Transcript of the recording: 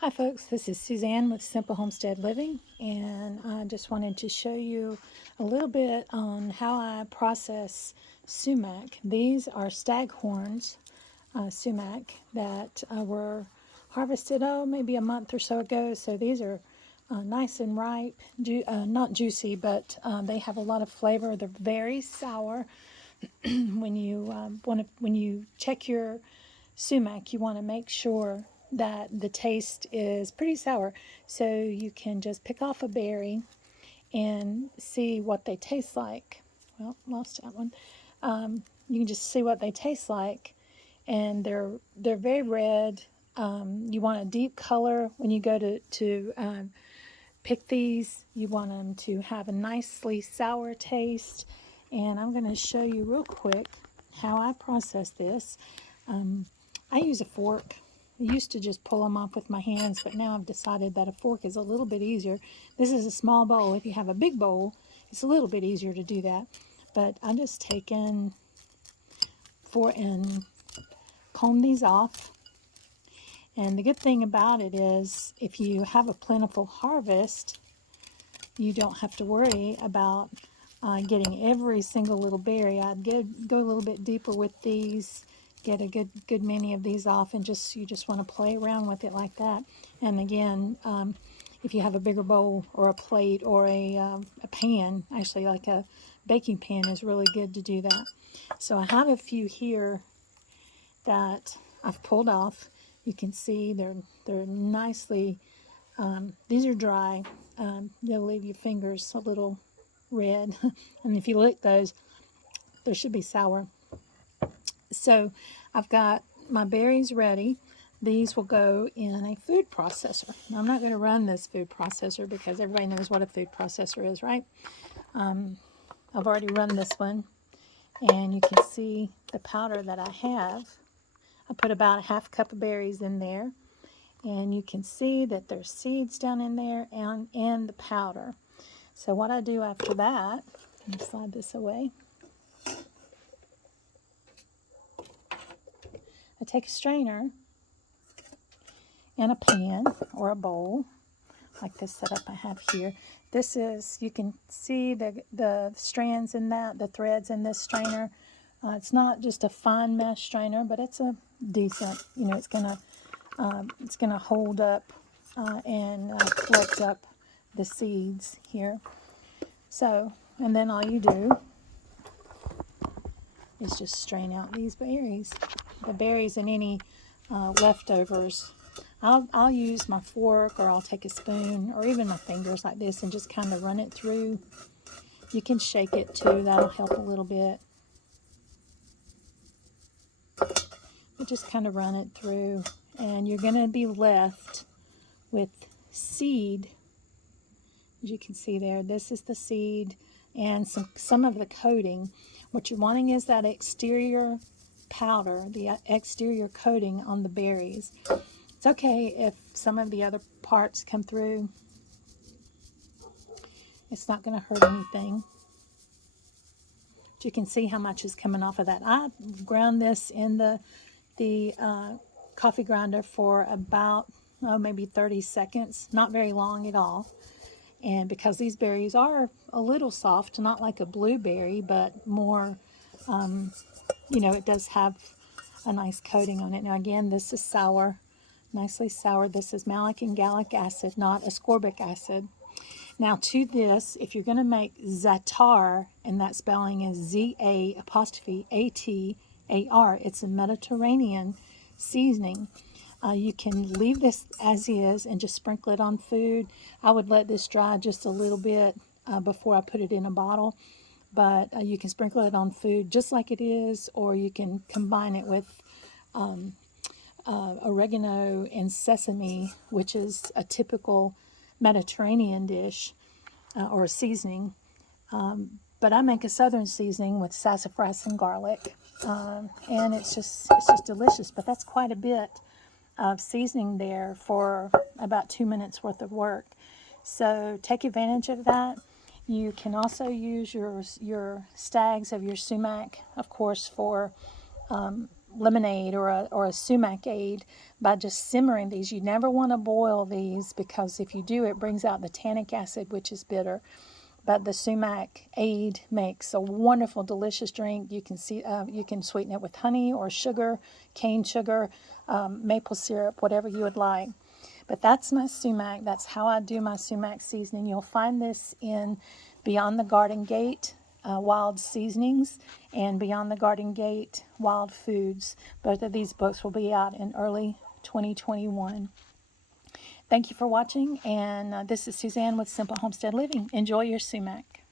Hi folks, this is Suzanne with Simple Homestead Living, and I just wanted to show you a little bit on how I process sumac. These are staghorns sumac that were harvested, maybe a month or so ago. So these are nice and ripe, not juicy, but they have a lot of flavor. They're very sour. When you check your sumac, you want to make sure that the taste is pretty sour. So you can just pick off a berry and see what they taste like. Well, lost that one. You can just see what they taste like, and they're very red. You want a deep color when you go to pick these. You want them to have a nicely sour taste, and I'm going to show you real quick how I process this. I use a fork. I used to just pull them off with my hands, but now I've decided that a fork is a little bit easier. This is a small bowl. If you have a big bowl, it's a little bit easier to do that. But I just take in and comb these off. And the good thing about it is if you have a plentiful harvest, you don't have to worry about getting every single little berry. I'd go a little bit deeper with these, get a good many of these off, and you just want to play around with it like that. And again, if you have a bigger bowl or a plate or a pan, actually like a baking pan is really good to do that. So I have a few here that I've pulled off. You can see they're nicely. These are dry. They'll leave your fingers a little red, and if you lick those, they should be sour. So I've got my berries ready. These will go in a food processor. Now, I'm not going to run this food processor because everybody knows what a food processor is, right? I've already run this one, and you can see the powder that I have. I put about a half cup of berries in there, and you can see that there's seeds down in there and the powder. So what I do after that, let me slide this away. I take a strainer and a pan or a bowl, like this setup I have here. This is, you can see the strands in that, the threads in this strainer. It's not just a fine mesh strainer, but it's a decent, it's gonna hold up and collect up the seeds here. So, and then all you do is just strain out these berries. The berries and any leftovers. I'll use my fork, or I'll take a spoon or even my fingers like this and just kind of run it through. You can shake it too, that'll help a little bit. But just kind of run it through, and you're going to be left with seed. As you can see there, this is the seed and some of the coating. What you're wanting is that exterior powder, the exterior coating on the berries. It's okay if some of the other parts come through. It's not going to hurt anything. But you can see how much is coming off of that. I ground this in the coffee grinder for about maybe 30 seconds, not very long at all. And because these berries are a little soft, not like a blueberry, but more, it does have a nice coating on it. Now again, this is sour, nicely sour. This is malic and gallic acid, not ascorbic acid. Now to this, if you're going to make Za'atar, and that spelling is Z-A''ATAR, it's a Mediterranean seasoning. You can leave this as is and just sprinkle it on food. I would let this dry just a little bit before I put it in a bottle. But you can sprinkle it on food just like it is, or you can combine it with oregano and sesame, which is a typical Mediterranean dish or a seasoning. But I make a southern seasoning with sassafras and garlic, and it's just delicious. But that's quite a bit of seasoning there for about 2 minutes worth of work. So take advantage of that. You can also use your stags of your sumac, of course, for lemonade or a sumac aid by just simmering these. You never want to boil these, because if you do, it brings out the tannic acid, which is bitter. But the sumac aid makes a wonderful, delicious drink. You can sweeten it with honey or sugar, cane sugar, maple syrup, whatever you would like. But that's my sumac. That's how I do my sumac seasoning. You'll find this in Beyond the Garden Gate Wild Seasonings and Beyond the Garden Gate Wild Foods. Both of these books will be out in early 2021. Thank you for watching, and this is Suzanne with Simple Homestead Living. Enjoy your sumac.